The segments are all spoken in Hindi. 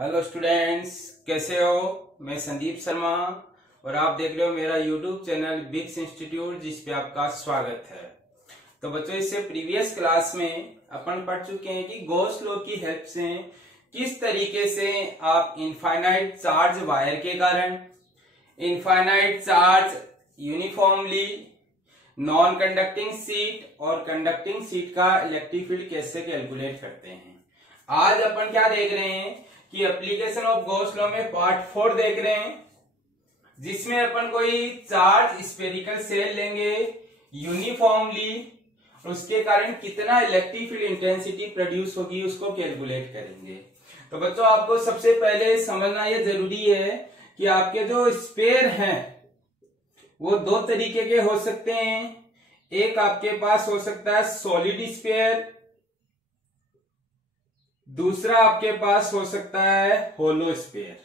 हेलो स्टूडेंट्स, कैसे हो। मैं संदीप शर्मा और आप देख रहे हो मेरा यूट्यूब चैनल बिग्स इंस्टीट्यूट, जिस पे आपका स्वागत है। तो बच्चों, इससे प्रीवियस क्लास में अपन पढ़ चुके हैं कि गॉस लॉ की हेल्प से किस तरीके से आप इनफाइनाइट चार्ज वायर के कारण infinite charge uniformly non conducting seat और कंडक्टिंग सीट का इलेक्ट्रिक फील्ड कैसे कैलकुलेट करते हैं। आज अपन क्या देख रहे हैं कि एप्लीकेशन ऑफ गॉस लॉ में पार्ट 4 देख रहे हैं, जिसमें अपन कोई चार्ज स्फेरिकल सेल लेंगे यूनिफॉर्मली और उसके कारण कितना इलेक्ट्रिक फील्ड इंटेंसिटी प्रोड्यूस होगी उसको कैलकुलेट करेंगे। तो बच्चों, आपको सबसे पहले समझना यह जरूरी है कि आपके जो स्पेयर हैं वो दो तरीके के हो सकते हैं। एक आपके पास हो सकता है सॉलिड स्पेयर, दूसरा आपके पास हो सकता है होलो स्पेयर।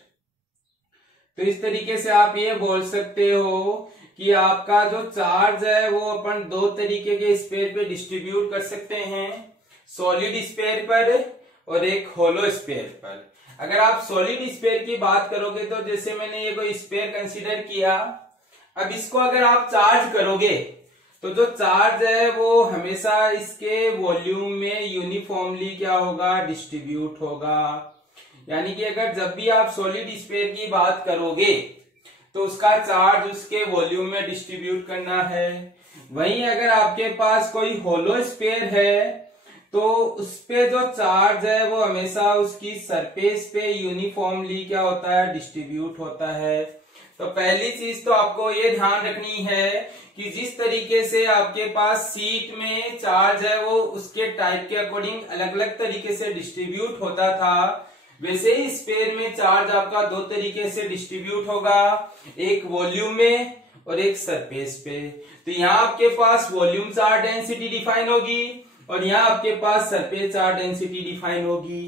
तो इस तरीके से आप ये बोल सकते हो कि आपका जो चार्ज है वो अपन दो तरीके के स्पेयर पे डिस्ट्रीब्यूट कर सकते हैं, सॉलिड स्पेयर पर और एक होलो स्पेयर पर। अगर आप सॉलिड स्पेयर की बात करोगे तो जैसे मैंने ये कोई स्पेयर कंसीडर किया, अब इसको अगर आप चार्ज करोगे तो जो चार्ज है वो हमेशा इसके वॉल्यूम में यूनिफॉर्मली क्या होगा, डिस्ट्रीब्यूट होगा। यानी कि अगर जब भी आप सॉलिड स्पेयर की बात करोगे तो उसका चार्ज उसके वॉल्यूम में डिस्ट्रीब्यूट करना है। वहीं अगर आपके पास कोई होलो स्पेयर है तो उस पे जो चार्ज है वो हमेशा उसकी सरफेस पे यूनिफॉर्मली क्या होता है, डिस्ट्रीब्यूट होता है। तो पहली चीज तो आपको ये ध्यान रखनी है कि जिस तरीके से आपके पास सीट में चार्ज है वो उसके टाइप के अकॉर्डिंग अलग अलग तरीके से डिस्ट्रीब्यूट होता था, वैसे ही स्पेयर में चार्ज आपका दो तरीके से डिस्ट्रीब्यूट होगा, एक वॉल्यूम में और एक सरफेस पे। तो यहाँ आपके पास वॉल्यूम चार्ज डेंसिटी डिफाइन होगी और यहाँ आपके पास सरफेस चार्ज डेंसिटी डिफाइन होगी।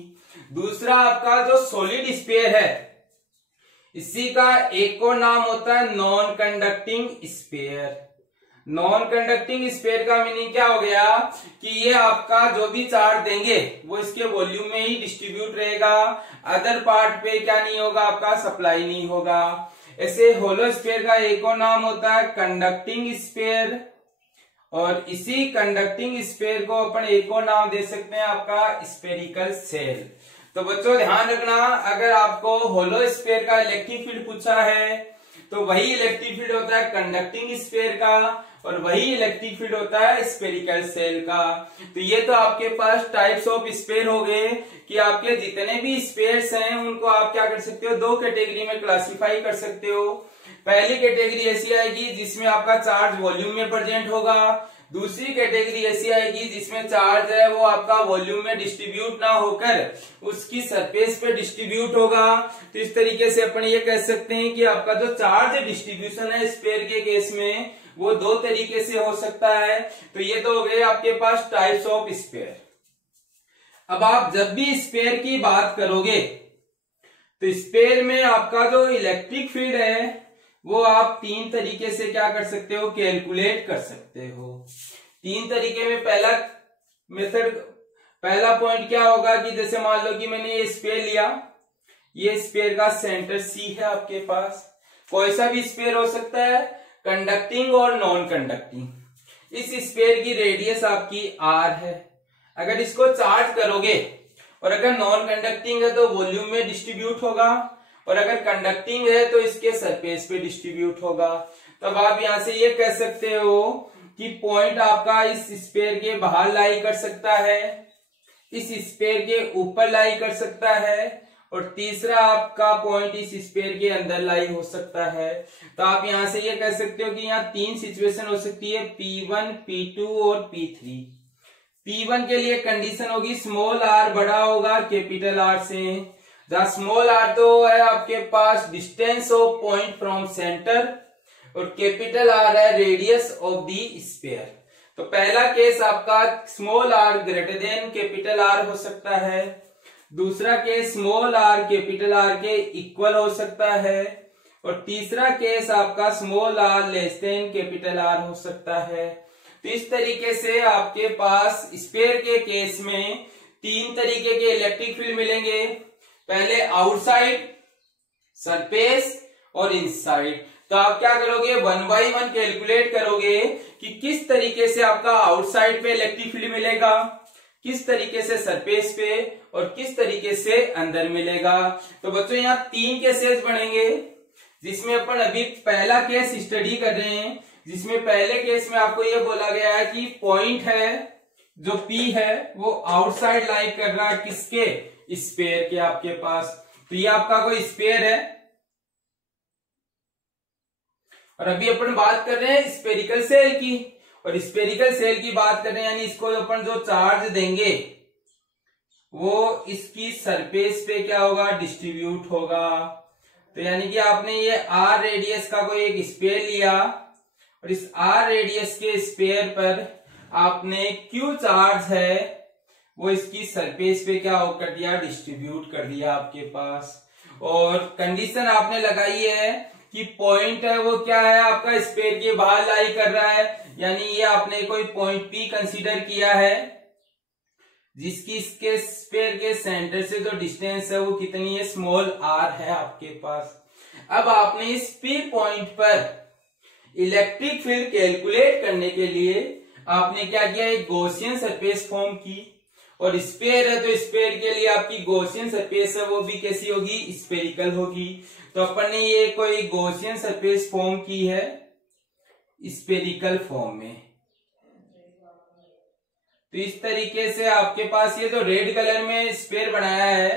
दूसरा आपका जो सॉलिड स्पेयर है इसी का एक और नाम होता है non conducting sphere. Non conducting sphere का मीनिंग क्या हो गया कि ये आपका जो भी चार्ज देंगे वो इसके वॉल्यूम में ही डिस्ट्रीब्यूट रहेगा, अदर पार्ट पे क्या नहीं होगा, आपका सप्लाई नहीं होगा। ऐसे होलो स्पेयर का एक और नाम होता है कंडक्टिंग स्पेयर और इसी कंडक्टिंग स्पेयर को अपन एक और नाम दे सकते हैं आपका स्फेरिकल सेल। तो बच्चों ध्यान रखना, अगर आपको होलो स्पेयर का इलेक्ट्रिक फील्ड पूछा है तो वही इलेक्ट्रिक फील्ड होता है कंडक्टिंग स्पेयर का और वही इलेक्ट्रिक फील्ड होता है स्फेरिकल सेल का। तो ये तो आपके पास टाइप्स ऑफ स्पेयर हो गए कि आपके जितने भी स्पेयर्स हैं उनको आप क्या कर सकते हो, दो कैटेगरी में क्लासिफाई कर सकते हो। पहली कैटेगरी ऐसी आएगी जिसमें आपका चार्ज वॉल्यूम में प्रेजेंट होगा, दूसरी कैटेगरी ऐसी आएगी जिसमें चार्ज है वो आपका वॉल्यूम में डिस्ट्रीब्यूट ना होकर उसकी सरफेस पे डिस्ट्रीब्यूट होगा। तो इस तरीके से अपन ये कह सकते हैं कि आपका जो चार्ज डिस्ट्रीब्यूशन है स्पेयर के केस में वो दो तरीके से हो सकता है। तो ये तो हो गए आपके पास टाइप्स ऑफ स्पेयर। अब आप जब भी स्पेयर की बात करोगे तो स्पेयर में आपका जो इलेक्ट्रिक फील्ड है वो आप तीन तरीके से क्या कर सकते हो, कैलकुलेट कर सकते हो। तीन तरीके में पहला पॉइंट क्या होगा कि जैसे मान लो कि मैंने ये स्पेयर लिया, ये स्पेयर का सेंटर सी है आपके पास, कोई सा भी स्पेयर हो सकता है, कंडक्टिंग और नॉन कंडक्टिंग। इस स्पेयर की रेडियस आपकी आर है। अगर इसको चार्ज करोगे और अगर नॉन कंडक्टिंग है तो वॉल्यूम में डिस्ट्रीब्यूट होगा और अगर कंडक्टिंग है तो इसके सरफेस पे डिस्ट्रीब्यूट होगा। तब आप यहां से ये कह सकते हो कि पॉइंट आपका इस स्पेयर के बाहर लाई कर सकता है, इस स्पेयर के ऊपर लाई कर सकता है और तीसरा आपका पॉइंट इस स्पेयर के अंदर लाई हो सकता है। तो आप यहां से ये कह सकते हो कि यहाँ तीन सिचुएशन हो सकती है, P1, P2 और P3। P1 के लिए कंडीशन होगी स्मॉल आर बड़ा होगा कैपिटल आर से, जहां स्मॉल आर तो है आपके पास distance of point from centre और कैपिटल आर है रेडियस ऑफ द स्पेयर। तो पहला केस आपका small R greater than capital R हो सकता है, दूसरा case small R capital R के इक्वल हो सकता है और तीसरा केस आपका small R less than capital R हो सकता है। तो इस तरीके से आपके पास स्पेयर के केस में तीन तरीके के इलेक्ट्रिक फील्ड मिलेंगे। पहले आउटसाइड सरफेस और इनसाइड। तो आप क्या करोगे, 1 बाई 1 कैलकुलेट करोगे कि किस तरीके से आपका आउटसाइड पे इलेक्ट्रिक फील्ड मिलेगा, किस तरीके से सरफेस पे और किस तरीके से अंदर मिलेगा। तो बच्चों यहाँ 3 केसेस बनेंगे, जिसमें अपन अभी पहला केस स्टडी कर रहे हैं, जिसमें पहले केस में आपको ये बोला गया है कि पॉइंट है जो P है वो आउटसाइड लाई कर रहा है किसके, स्फीयर के आपके पास। तो ये आपका कोई स्फीयर है और अभी अपन बात कर रहे हैं स्फेरिकल सेल की, और स्फेरिकल सेल की बात कर रहे हैं यानी इसको अपन जो चार्ज देंगे वो इसकी सरफेस पे क्या होगा, डिस्ट्रीब्यूट होगा। तो यानी कि आपने ये R रेडियस का कोई एक स्फीयर लिया और इस R रेडियस के स्फीयर पर आपने Q चार्ज है वो इसकी सरफेस पे क्या हो कर दिया, डिस्ट्रीब्यूट कर दिया आपके पास। और कंडीशन आपने लगाई है कि पॉइंट है वो क्या है आपका स्फीयर के बाहर लाई कर रहा है, यानी ये आपने कोई पॉइंट P कंसीडर किया है जिसकी इसके स्फीयर के सेंटर से जो डिस्टेंस है वो कितनी है, स्मॉल r है आपके पास। अब आपने इस P पॉइंट पर इलेक्ट्रिक फील्ड कैलकुलेट करने के लिए आपने क्या किया, एक गॉसियन सरफेस फॉर्म की, और स्फीयर है तो स्फीयर के लिए आपकी गॉसियन सरफेस है वो भी कैसी होगी, स्फेरिकल होगी। तो अपन ने ये कोई गॉसियन सरफेस फॉर्म की है स्फेरिकल फॉर्म में। तो इस तरीके से आपके पास ये जो रेड कलर में स्फीयर बनाया है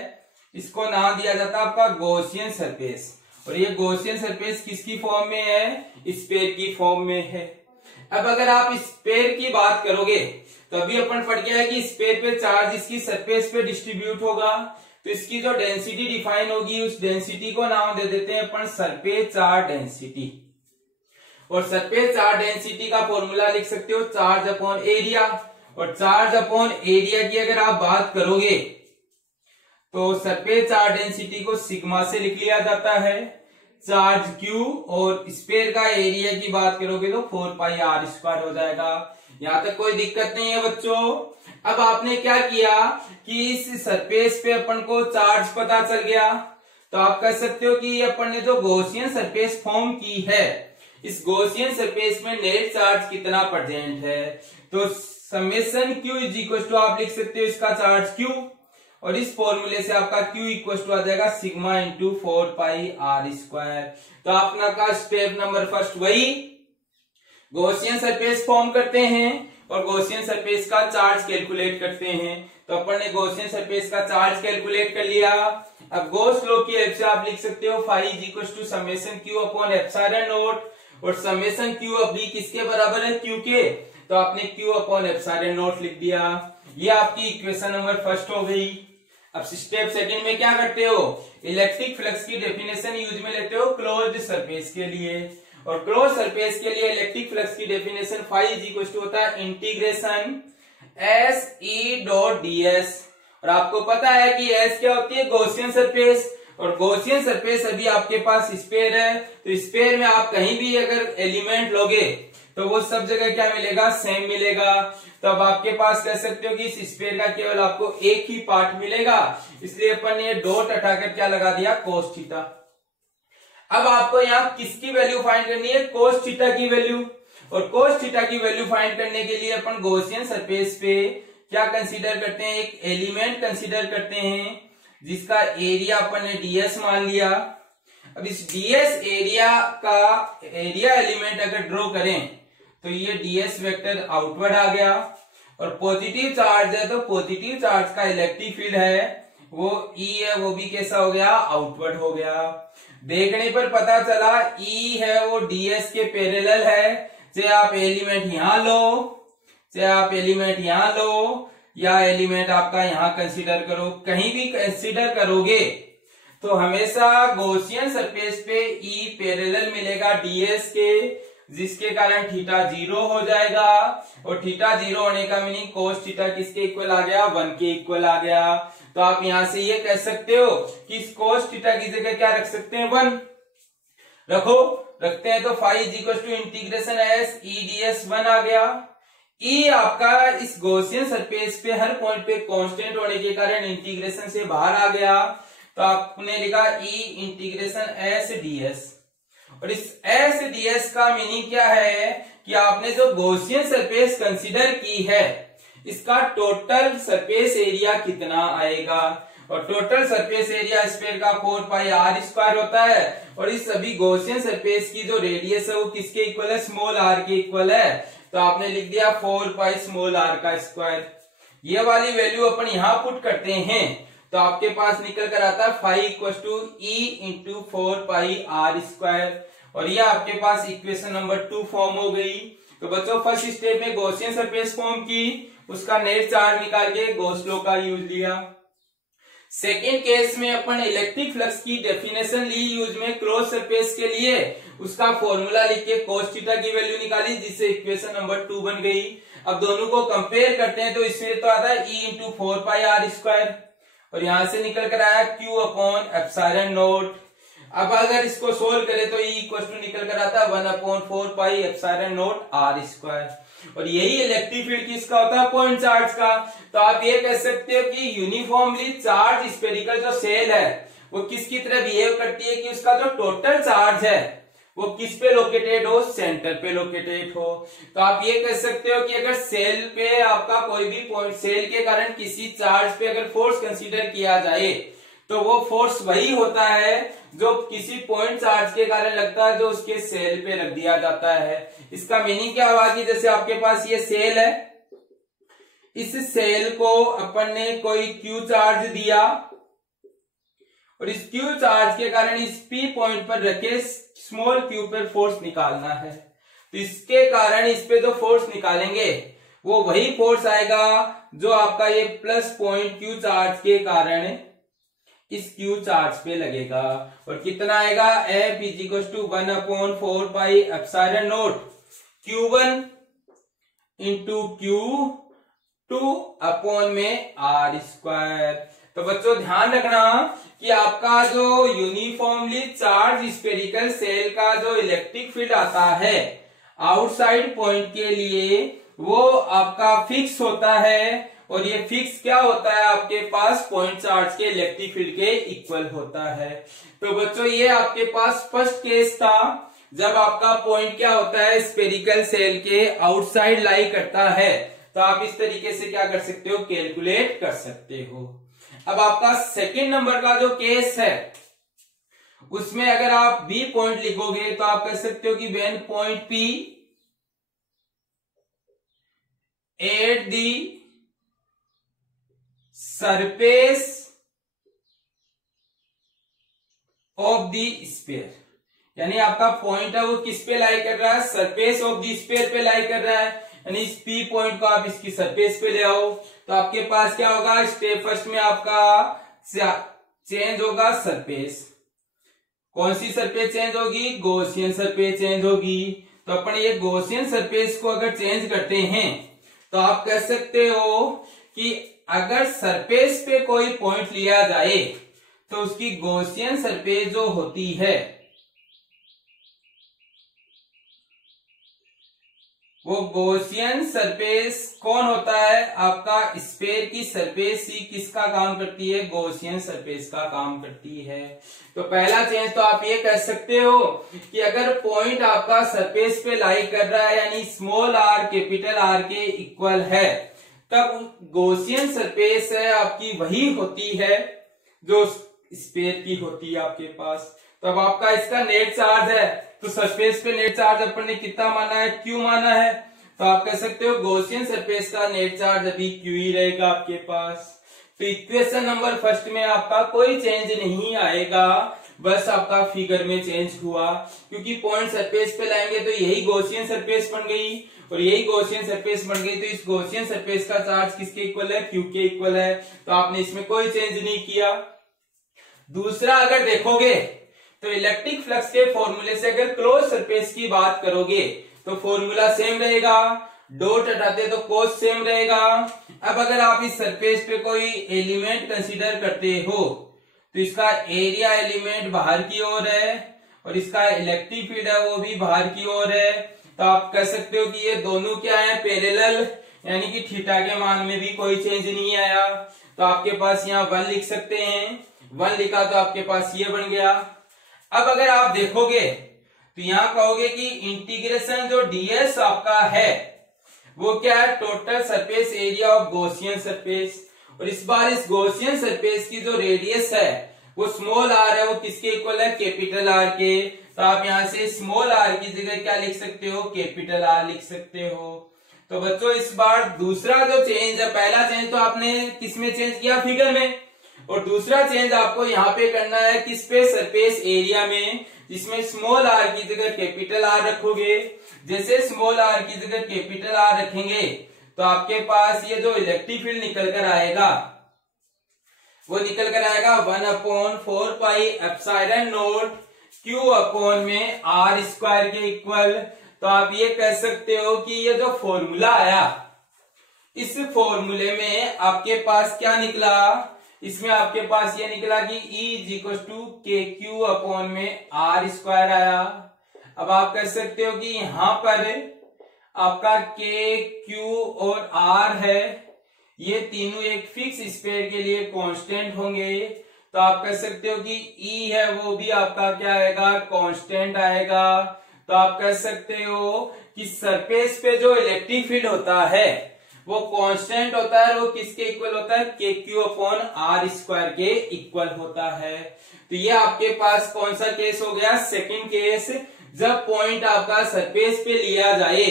इसको नाम दिया जाता है आपका गॉसियन सरफेस, और ये गॉसियन सरफेस किसकी फॉर्म में है, स्फीयर की फॉर्म में है। अब अगर आप स्फीयर की बात करोगे तो अभी अपन पढ़ गया है कि स्फीयर पे चार्ज इसकी सरफेस पे डिस्ट्रीब्यूट होगा, तो इसकी जो डेंसिटी डिफाइन होगी उस डेंसिटी को नाम दे देते हैं अपन सरफेस चार्ज डेंसिटी। और सरफेस चार्ज डेंसिटी का फॉर्मूला लिख सकते हो चार्ज अपॉन एरिया, और चार्ज अपॉन एरिया की अगर आप बात करोगे तो सरफेस चार्ज डेंसिटी को सिग्मा से लिख लिया जाता है, चार्ज Q, और स्फीयर का एरिया की बात करोगे तो 4 पाई r² हो जाएगा। यहां तक कोई दिक्कत नहीं है बच्चों। अब आपने क्या किया कि इस सरफेस पे अपन को चार्ज पता चल गया, तो आप कह सकते हो कि अपन ने जो गॉसियन सरफेस फॉर्म की है इस गॉसियन सरफेस में नेट चार्ज कितना प्रेजेंट है। तो summation Q is equal to आप लिख सकते हो इसका चार्ज Q, और इस फॉर्मूले से आपका Q इक्वल टू आ जाएगा सिग्मा इंटू 4 पाई r²। तो अपना का स्टेप नंबर फर्स्ट वही गॉसियन सरफेस फॉर्म करते हैं और गॉसियन सरफेस का चार्ज कैलकुलेट करते हैं। तो अपन ने गॉसियन सरफेस का चार्ज कैलकुलेट कर लिया। अब गॉस लॉ की हेल्प से आप लिख सकते हो phi is equal to summation Q upon epsilon naught, और समेशन Q अभी किसके बराबर है, Q के, तो आपने Q अपॉन एप्सिलॉन नॉट लिख दिया। ये आपकी इक्वेशन नंबर फर्स्ट हो गई। अब स्टेप सेकंड में क्या करते हो, इलेक्ट्रिक फ्लक्स की डेफिनेशन यूज में लेते हो क्लोज्ड सरफेस के लिए, और क्लोज सरफेस के लिए इलेक्ट्रिक फ्लक्स की definition phi is equal to होता है integration S E dot D S. और आपको पता है कि एस क्या होती है, गॉसियन सरफेस, और गॉसियन सरफेस अभी आपके पास स्फीयर है, तो स्फीयर में आप कहीं भी अगर एलिमेंट लोगे तो वो सब जगह क्या मिलेगा, सेम मिलेगा। तो अब आपके पास कह सकते हो कि इस स्फीयर का केवल आपको एक ही पार्ट मिलेगा, इसलिए अपन ने डॉट हटाकर क्या लगा दिया, कोस थीटा। अब आपको यहाँ किसकी वैल्यू फाइंड करनी है, कोस थीटा की वैल्यू, और कोस थीटा की वैल्यू फाइंड करने के लिए अपन गॉसियन सरफेस पे क्या कंसीडर करते हैं, एक एलिमेंट कंसीडर करते हैं जिसका एरिया अपन ने ds मान लिया। अब इस ds एरिया का एरिया एलिमेंट अगर ड्रॉ करें तो ये ds वेक्टर आउटवर्ड आ गया, और पॉजिटिव चार्ज है तो पॉजिटिव चार्ज का इलेक्ट्रिक फील्ड है वो E है, वो भी कैसा हो गया, आउटवर्ड हो गया। देखने पर पता चला E है वो ds के पैरेलल है, चाहे आप एलिमेंट यहां लो, चाहे आप एलिमेंट यहां लो, या एलिमेंट आपका यहां कंसीडर करो, कहीं भी कंसीडर करोगे तो हमेशा गॉसियन सरफेस पे E पैरेलल मिलेगा ds के, जिसके कारण थीटा 0 हो जाएगा, और थीटा 0 होने का मीनिंग कोस थीटा किसके इक्वल आ गया, 1 के इक्वल आ गया। तो आप यहां से ये कह सकते हो कि इस कोस थीटा की जगह क्या रख सकते हैं, 1 रखो, रखते हैं तो phi is equal to integration S E D S 1 आ गया। E आपका इस गॉसियन सरफेस पे हर पॉइंट पे कांस्टेंट होने के कारण इंटीग्रेशन से बाहर आ गया, तो आपने लिखा E इंटीग्रेशन S ds। और इस S ds का मीनिंग क्या है कि आपने जो गॉसियन सरफेस कंसीडर की है इसका टोटल सरफेस एरिया कितना आएगा। और टोटल सरफेस एरिया स्फीयर का 4 पाई r स्क्वायर होता है। और इस सभी गॉसियन सरफेस की जो रेडियस है वो किसके इक्वल है, स्मॉल r के इक्वल है। तो आपने लिख दिया 4 पाई स्मॉल r का स्क्वायर। ये वाली वैल्यू अपन यहां पुट करते हैं तो आपके पास निकल कर आता है phi equal to E into 4 pi r square. और ये आपके पास इक्वेशन नंबर 2 फॉर्म हो गई। तो बच्चों फर्स्ट स्टेप में गॉसियन सरफेस फॉर्म की, उसका नेट चार्ज निकाल के गॉस लॉ का यूज लिया। सेकेंड केस में अपन इलेक्ट्रिक फ्लक्स की डेफिनेशन ली यूज में क्रॉस सरफेस के लिए, उसका फॉर्मूला लिख के cos थीटा की वैल्यू निकाली जिससे इक्वेशन नंबर 2 बन गई। अब दोनों को कंपेयर करते हैं तो इसमें तो आता है E into 4 pi r square और यहां से निकल कर आया Q अपॉन एप्सिलॉन नॉट। अब अगर इसको सोल्व करें तो E इक्वल टू निकल कर आता है 1 upon 4 pi epsilon not r square. और यही इलेक्ट्रिक फील्ड किसका होता है, पॉइंट चार्ज का। तो आप ये कह सकते हो कि यूनिफॉर्मली चार्ज स्फेरिकल जो सेल है वो किसकी तरह बिहेव करती है कि उसका जो टोटल चार्ज है वो किस पे लोकेटेड हो, सेंटर पे लोकेटेड हो। तो आप ये कह सकते हो कि अगर सेल पे आपका कोई भी पॉइंट, सेल के कारण किसी चार्ज पे अगर फोर्स कंसीडर किया जाए तो वो फोर्स वही होता है जो किसी पॉइंट चार्ज के कारण लगता है जो उसके सेल पे रख दिया जाता है। इसका मीनिंग क्या हुआ कि जैसे आपके पास ये सेल है, इस सेल को अपन ने कोई Q चार्ज दिया और इस Q चार्ज के कारण इस P पॉइंट पर रखे स्मॉल q पर फोर्स निकालना है। तो इसके कारण इस पे जो फोर्स निकालेंगे वो वही फोर्स आएगा जो आपका ये प्लस पॉइंट Q चार्ज के कारण इस Q चार्ज पे लगेगा। और कितना आएगा, F is equal to 1 upon 4 pi epsilon naught Q1 into Q2 upon में r स्क्वायर। तो बच्चों ध्यान रखना कि आपका जो यूनिफॉर्मली चार्ज स्फेरिकल सेल का जो इलेक्ट्रिक फील्ड आता है आउटसाइड पॉइंट के लिए वो आपका फिक्स होता है। और ये फिक्स क्या होता है, आपके पास पॉइंट चार्ज के इलेक्ट्रिक फील्ड के इक्वल होता है। तो बच्चों ये आपके पास फर्स्ट केस था जब आपका पॉइंट क्या होता है, स्फेरिकल सेल के आउटसाइड लाई करता है। तो आप इस तरीके से क्या कर सकते हो, कैलकुलेट कर सकते हो। अब आपका सेकंड नंबर का जो केस है उसमें अगर आप B पॉइंट लिखोगे तो आप कह सकते हो कि when point P at the surface of the sphere, यानी आपका पॉइंट है वो किस पे लाई कर रहा है, सरफेस ऑफ द स्फीयर पे लाई कर रहा है। यानी इस P पॉइंट को आप इसकी सरफेस पे ले आओ तो आपके पास क्या होगा, स्टेप फर्स्ट में आपका चेंज होगा सरफेस। कौन सी सरफेस चेंज होगी, गॉसियन सरफेस चेंज होगी। तो अपन ये गॉसियन सरफेस को अगर चेंज करते हैं तो आप कह सकते हो कि अगर सरफेस पे कोई पॉइंट लिया जाए तो उसकी गॉसियन सरफेस जो होती है वो गॉसियन सरफेस कौन होता है, आपका स्फीयर की सरफेस ही किसका काम करती है, गॉसियन सरफेस का काम करती है। तो पहला चेंज तो आप ये कह सकते हो कि अगर पॉइंट आपका सरफेस पे लाई कर रहा है यानी स्मॉल r कैपिटल R के इक्वल है तब गॉसियन सरफेस है आपकी वही होती है जो स्फीयर की होती है आपके पास। तो अब आपका इसका नेट चार्ज है तो सरफेस पे नेट चार्ज अपन ने कितना माना है, Q माना है। तो आप कह सकते हो गॉसियन सरफेस का नेट चार्ज अभी Q ही रहेगा आपके पास। तो इक्वेशन नंबर फर्स्ट में आपका कोई चेंज नहीं आएगा, बस आपका फिगर में चेंज हुआ क्योंकि पॉइंट सरफेस पे लाएंगे तो यही गॉसियन सरफेस बन गई और यही गॉसियन सरफेस बन गई। तो इस गॉसियन सरफेस का चार्ज किसके इक्वल है, Q के इक्वल है। तो आपने इसमें कोई चेंज नहीं किया। दूसरा अगर देखोगे तो इलेक्ट्रिक फ्लक्स के फॉर्मूले से अगर क्लोज सरफेस की बात करोगे तो फॉर्मूला सेम रहेगा, डॉट हटाते तो कोस सेम रहेगा। अब अगर आप इस सरफेस पे कोई एलिमेंट कंसीडर करते हो तो इसका एरिया एलिमेंट बाहर की ओर है और इसका इलेक्ट्रिक फील्ड है वो भी बाहर की ओर है। तो आप कह सकते हो कि ये दोनों क्या है, पैरेलल, यानी कि थीटा के मान में भी कोई चेंज नहीं आया। तो आपके पास यहाँ 1 लिख सकते हैं 1 लिखा तो आपके पास ये बन गया। अब अगर आप देखोगे तो यहां कहोगे कि इंटीग्रेशन जो ds आपका है वो क्या है, total surface area of Gaussian surface. और इस बार इस गॉसियन सरफेस की जो रेडियस है वो स्मॉल आर है, वो किसके इक्वल है, कैपिटल आर के। तो आप यहां से स्मॉल आर की जगह क्या लिख सकते हो, कैपिटल आर लिख सकते हो। तो बच्चों इस बार दूसरा जो चेंज है, पहला चेंज तो आपने किस में चेंज किया, फिगर में, और दूसरा चेंज आपको यहाँ पे करना है किस पे, सरफेस एरिया में, जिसमें स्मॉल आर की जगह कैपिटल आर रखोगे। जैसे स्मॉल आर की जगह कैपिटल आर रखेंगे तो आपके पास ये जो इलेक्ट्रिक फील्ड निकल कर आएगा वो निकल कर आएगा 1/4 पाई एप्सिलॉन नॉट Q अपॉन में R स्क्वायर के इक्वल। तो आप ये कह सकते हो कि ये जो फॉर्मूला आया, इस फॉर्मूले में आपके पास क्या निकला, इसमें आपके पास ये निकला कि E = KQ अपॉन में R स्क्वायर आया। अब आप कह सकते हो कि यहां पर आपका K, Q और R है, ये तीनों एक फिक्स स्फीयर के लिए कांस्टेंट होंगे। तो आप कह सकते हो कि E है वो भी आपका क्या आएगा, कांस्टेंट आएगा। तो आप कह सकते हो कि सरफेस पे जो इलेक्ट्रिक फील्ड होता है वो कांस्टेंट होता है, वो किसके इक्वल होता है, KQ अपॉन R स्क्वायर के इक्वल होता है। तो ये आपके पास कौन सा केस हो गया, सेकंड केस। जब पॉइंट आपका सरफेस पे लिया जाए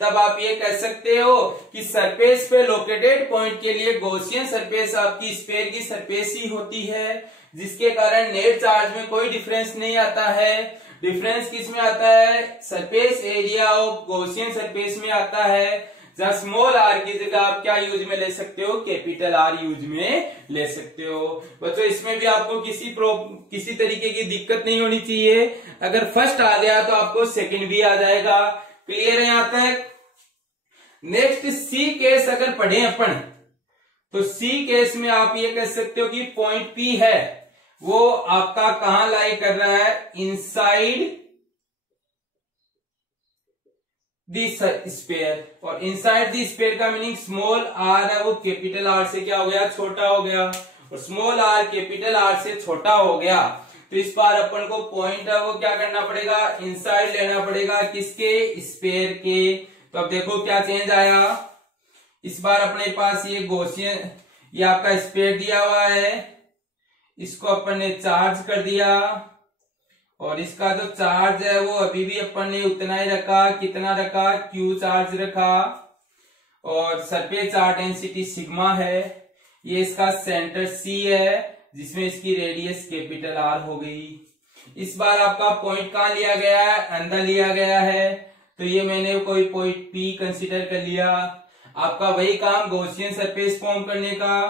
तब आप ये कह सकते हो कि सरफेस पे लोकेटेड पॉइंट के लिए गॉसियन सरफेस आपकी स्फीयर की सरफेस ही होती है, जिसके कारण नेट चार्ज में कोई डिफरेंस नहीं आता है। डिफरेंस किस में आता है, surface area of Gaussian surface में आता है, जहां स्मॉल आर की जगह आप क्या यूज में ले सकते हो, कैपिटल आर यूज में ले सकते हो। बच्चों इसमें भी आपको किसी तरीके की दिक्कत नहीं होनी चाहिए। अगर फर्स्ट आ गया तो आपको सेकंड भी आ जाएगा। क्लियर है यहां तक। नेक्स्ट सी केस अगर पढ़े अपन, तो सी केस में आप ये कह सकते हो कि पॉइंट P है वो आपका कहां लाई कर रहा है, इनसाइड दी स्फीयर। और इनसाइड दी स्फीयर का मीनिंग स्मॉल आर है वो कैपिटल आर से क्या हो गया, छोटा हो गया, और स्मॉल आर कैपिटल आर से छोटा हो गया। तो इस बार अपन को पॉइंट है वो क्या करना पड़ेगा, इनसाइड लेना पड़ेगा, किसके, स्फीयर के। तो अब देखो क्या चेंज आया, इस बार अपने पास ये गॉसियन, ये आपका स्फीयर दिया हुआ है, इसको अपन ने चार्ज कर दिया, और इसका जो चार्ज है वो अभी भी अपन ने उतना ही रखा, कितना रखा, Q चार्ज रखा, और सरफेस चार्ज डेंसिटी सिग्मा है। ये इसका सेंटर C है जिसमें इसकी रेडियस कैपिटल R हो गई। इस बार आपका पॉइंट कहां लिया गया है, अंदर लिया गया है, तो ये मैंने कोई पॉइंट P कंसीडर कर लिया। आपका वही काम गॉसियन सरफेस फॉर्म करने का,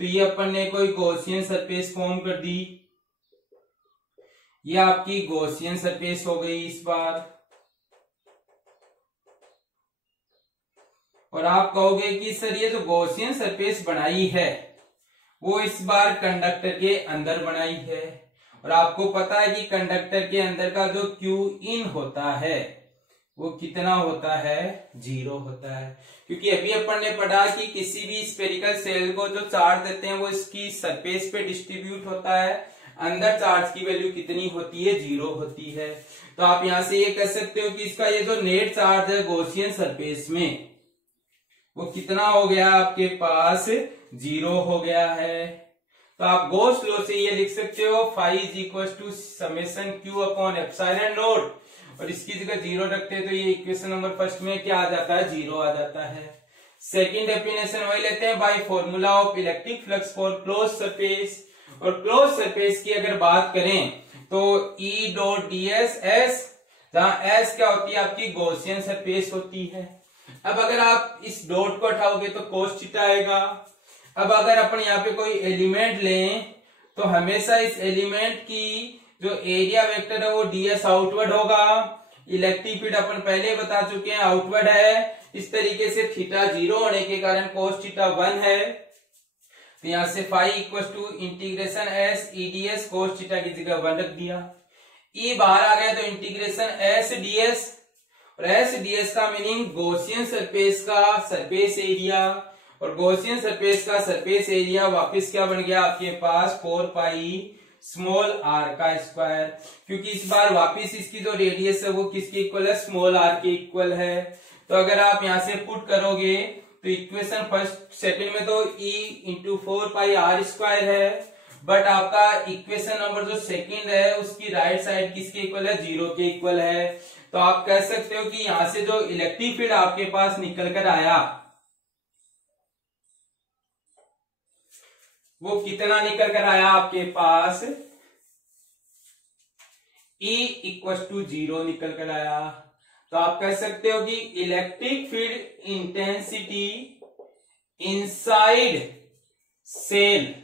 तो ये अपन ने कोई गॉसियन सरफेस फॉर्म कर दी, ये आपकी गॉसियन सरफेस हो गई इस बार। और आप कहोगे कि सर ये जो गॉसियन सरफेस बनाई है वो इस बार कंडक्टर के अंदर बनाई है, और आपको पता है कि कंडक्टर के अंदर का जो Q इन होता है वो कितना होता है, 0 होता है। क्योंकि अभी अपन ने पढ़ा कि किसी भी स्फेरिकल सेल को जो चार्ज देते हैं वो इसकी सरफेस पे डिस्ट्रीब्यूट होता है, अंदर चार्ज की वैल्यू कितनी होती है, 0 होती है। तो आप यहां से ये कह सकते हो कि इसका ये जो नेट चार्ज है गॉसियन सरफेस में वो कितना हो गया, आपके पास 0 हो गया है। तो आप गॉस लॉ से ये लिख सकते हो phi = summation Q upon epsilon naught, और इसकी जगह 0 रखते हैं तो ये इक्वेशन नंबर फर्स्ट में क्या आ जाता है, 0 आ जाता है। सेकंड डेफिनेशन वही लेते हैं, by formula of electric flux for close surface. और क्लोज सरफेस की अगर बात करें तो E.ds S, जहां S क्या होती है, आपकी गॉसियन सरफेस होती है। अब अगर आप इस डॉट को हटाओगे तो cos थीटा आएगा। अब अगर अपन यहाँ पे कोई एलिमेंट लें तो हमेशा इस एलिमेंट की जो एरिया वेक्टर है वो ds आउटवर्ड होगा। इलेक्ट्रिक फील्ड अपन पहले बता चुके हैं आउटवर्ड है, इस तरीके से थीटा 0 होने के कारण cos थीटा 1 है। तो यहां से phi = integration S EDS cos theta की जगह 1 रख दिया। E बाहर आ गया तो इंटीग्रेशन S ds, और S ds का मीनिंग गॉसियन सरफेस का सरफेस एरिया, और गॉसियन सरफेस का सरफेस एरिया वापस क्या बन गया आपके पास 4 पाई स्मॉल आर का स्क्वायर, क्योंकि इस बार वापस इसकी जो रेडियस है वो किसके इक्वल है, स्मॉल आर के इक्वल है। तो अगर आप यहां से पुट करोगे तो इक्वेशन फर्स्ट सेकंड में तो E into 4 pi R square है, बट आपका इक्वेशन नंबर जो सेकंड है उसकी राइट साइड किसके इक्वल है, 0 के इक्वल है। तो आप कह सकते हो कि यहां से जो इलेक्ट्रिक फील्ड आपके पास निकल कर आया वो कितना निकल कर आया आपके पास, E इक्वल टू 0 निकल कर आया। तो आप कह सकते हो कि electric field intensity inside shell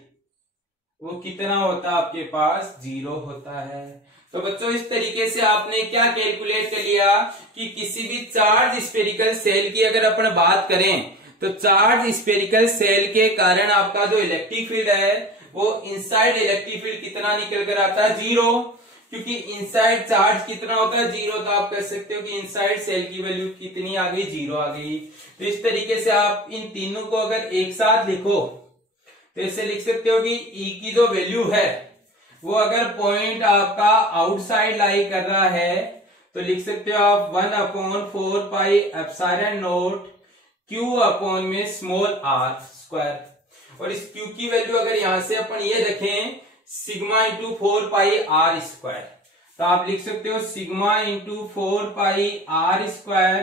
वो कितना होता है आपके पास, 0 होता है। तो बच्चों इस तरीके से आपने क्या कैलकुलेट कर लिया कि किसी भी चार्ज स्फेरिकल सेल की अगर अपन बात करें तो चार्ज स्फेरिकल सेल के कारण आपका जो इलेक्ट्रिक फील्ड है वो इनसाइड इलेक्ट्रिक फील्ड कितना निकल कर आता है, 0, क्योंकि इनसाइड चार्ज कितना होता है, 0। तो आप कह सकते हो कि इनसाइड सेल की वैल्यू कितनी आ गई, 0 आ गई। तो इस तरीके से आप इन तीनों को अगर एक साथ लिखो तो इससे लिख सकते हो कि E की जो वैल्यू है वो अगर पॉइंट आपका आउटसाइड लाई कर रहा है तो लिख सकते हो आप 1/4 पाई एप्सिलॉन नॉट Q अपॉन में स्मॉल r स्क्वायर। और इस Q की वैल्यू अगर यहां से अपन ये रखें sigma into 4 pi r square, तो आप लिख सकते हो sigma into 4 pi r square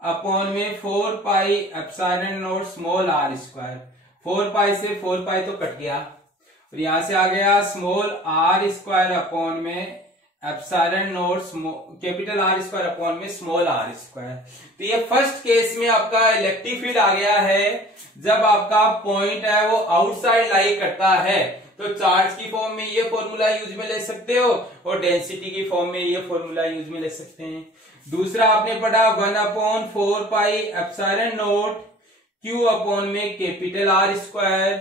upon में 4 pi epsilon not small r square. 4 पाई से 4 पाई तो कट गया और यहां से आ गया स्मॉल r स्क्वायर अपॉन में epsilon not capital R square upon में स्मॉल r स्क्वायर। तो ये फर्स्ट केस में आपका इलेक्ट्रिक फील्ड आ गया है जब आपका पॉइंट है वो आउटसाइड लाई करता है। तो चार्ज की फॉर्म में ये फॉर्मूला यूज में ले सकते हो और डेंसिटी की फॉर्म में ये फॉर्मूला यूज में ले सकते हैं। दूसरा आपने पढ़ा 1/4 पाई एप्सिलॉन नॉट Q अपॉन में कैपिटल R स्क्वायर,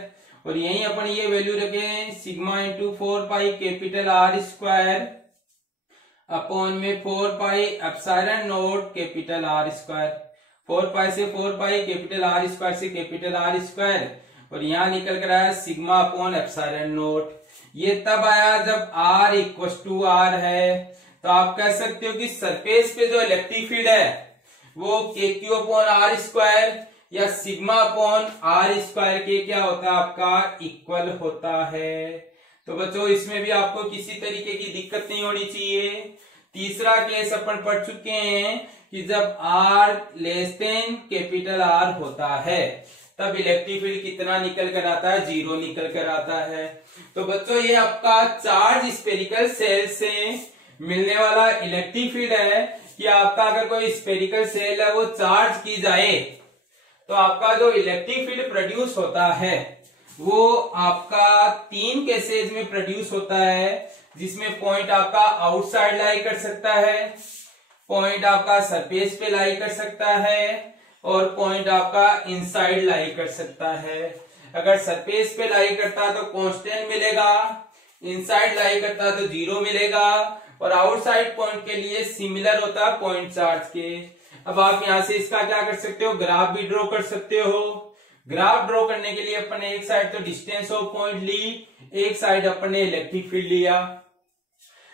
और यही अपन ये वैल्यू रखें sigma into 4 pi capital R square upon में 4 pi epsilon not capital R square. 4 पाई से 4 पाई कैपिटल R स्क्वायर से कैपिटल R स्क्वायर, और यहां निकल कर आया सिग्मा अपॉन एप्सिलॉन नॉट। ये तब आया जब R इक्वल टू R है। तो आप कह सकते हो कि सरफेस पे जो इलेक्ट्रिक फील्ड है वो KQ अपॉन R स्क्वायर या सिग्मा अपॉन R स्क्वायर के क्या होता है आपका, इक्वल होता है। तो बच्चों इसमें भी आपको किसी तरीके की दिक्कत नहीं होनी चाहिए। तीसरा केस अपन पढ़ चुके हैं कि जब R less than capital R होता है तब इलेक्ट्रिक फील्ड कितना निकल कर आता है, 0 निकल कर आता है। तो बच्चों ये आपका चार्ज स्फेरिकल सेल से मिलने वाला इलेक्ट्रिक फील्ड है कि आपका अगर कोई स्फेरिकल सेल है वो चार्ज की जाए तो आपका जो इलेक्ट्रिक फील्ड प्रोड्यूस होता है वो आपका 3 केसेज में प्रोड्यूस होता है, जिसमें पॉइंट आपका आउटसाइड लाई कर सकता है, पॉइंट आपका सरफेस पे लाई कर सकता है और पॉइंट आपका इनसाइड लाई कर सकता है। अगर सरफेस पे लाई करता है तो कांस्टेंट मिलेगा, इनसाइड लाई करता है तो 0 मिलेगा, और आउटसाइड पॉइंट के लिए सिमिलर होता है पॉइंट चार्ज के। अब आप यहां से इसका क्या कर सकते हो, ग्राफ भी ड्रॉ कर सकते हो। ग्राफ ड्रॉ करने के लिए अपन एक साइड तो डिस्टेंस ऑफ पॉइंट ली, एक साइड अपन ने इलेक्ट्रिक फील्ड लिया।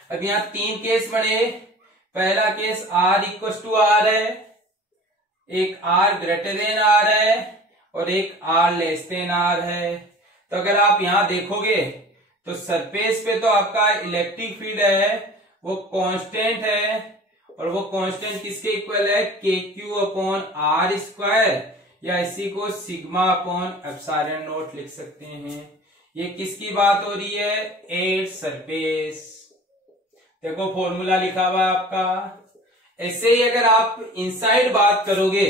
अब यहाँ 3 केस बने। पहला case R equal to R है, एक R ग्रेटर देन R है और एक R लेस देन R है। तो अगर आप यहां देखोगे तो सरफेस पे तो आपका इलेक्ट्रिक फील्ड है वो कांस्टेंट है, और वो कांस्टेंट किसके इक्वल है, KQ अपॉन R स्क्वायर, या इसी को सिग्मा अपॉन एप्सिलॉन नॉट लिख सकते हैं। ये किसकी बात हो रही है, एट सरफेस। देखो फॉर्मूला लिखा हुआ है आपका। ऐसे ही अगर आप इनसाइड बात करोगे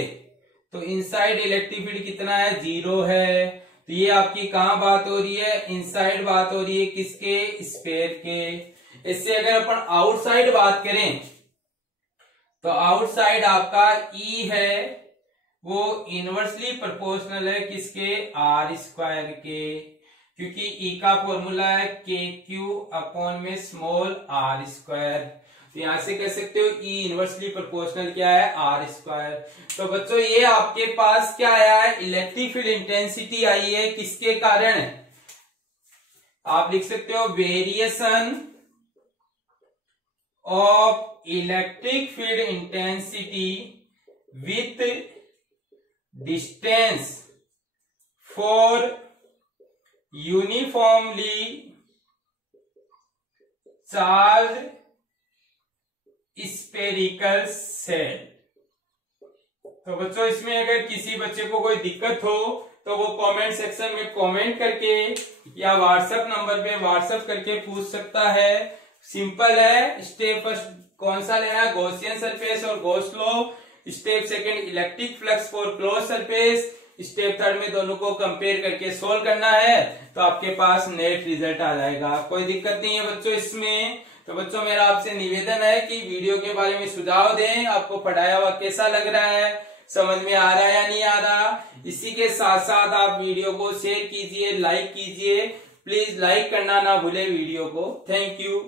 तो इनसाइड इलेक्ट्रिक फील्ड कितना है, 0 है। तो ये आपकी कहां बात हो रही है, इनसाइड बात हो रही है किसके, स्फीयर के। इससे अगर अपन आउटसाइड बात करें तो आउटसाइड आपका E है वो इनवर्सली प्रोपोर्शनल है किसके, R स्क्वायर के, क्योंकि E का फॉर्मूला है KQ अपॉन में स्मॉल R स्क्वायर। तो यहां से कह सकते हो E इनवर्सली प्रोपोर्शनल क्या है, R स्क्वायर। तो बच्चों ये आपके पास क्या आया है, इलेक्ट्रिक फील्ड इंटेंसिटी आई है, किसके कारण, आप लिख सकते हो variation of electric field intensity with distance for uniformly charge spherical shell. तो बच्चों इसमें अगर किसी बच्चे को कोई दिक्कत हो तो वो कमेंट सेक्शन में कमेंट करके या व्हाट्सएप नंबर पे व्हाट्सएप करके पूछ सकता है। सिंपल है। स्टेप फर्स्ट कौन सा लेना है, गॉसियन सरफेस और Gauss law. Step second electric flux for close surface. Step third में दोनों को कंपेयर करके सोल्व करना है, तो आपके पास नेट रिजल्ट आ जाएगा। कोई दिक्कत नहीं है बच्चों इसमें। तो बच्चों मेरा आपसे निवेदन है कि वीडियो के बारे में सुझाव दें, आपको पढ़ाया हुआ कैसा लग रहा है, समझ में आ रहा है या नहीं आ रहा। इसी के साथ साथ आप वीडियो को शेयर कीजिए, लाइक कीजिए, प्लीज लाइक करना ना भूले वीडियो को। Thank you.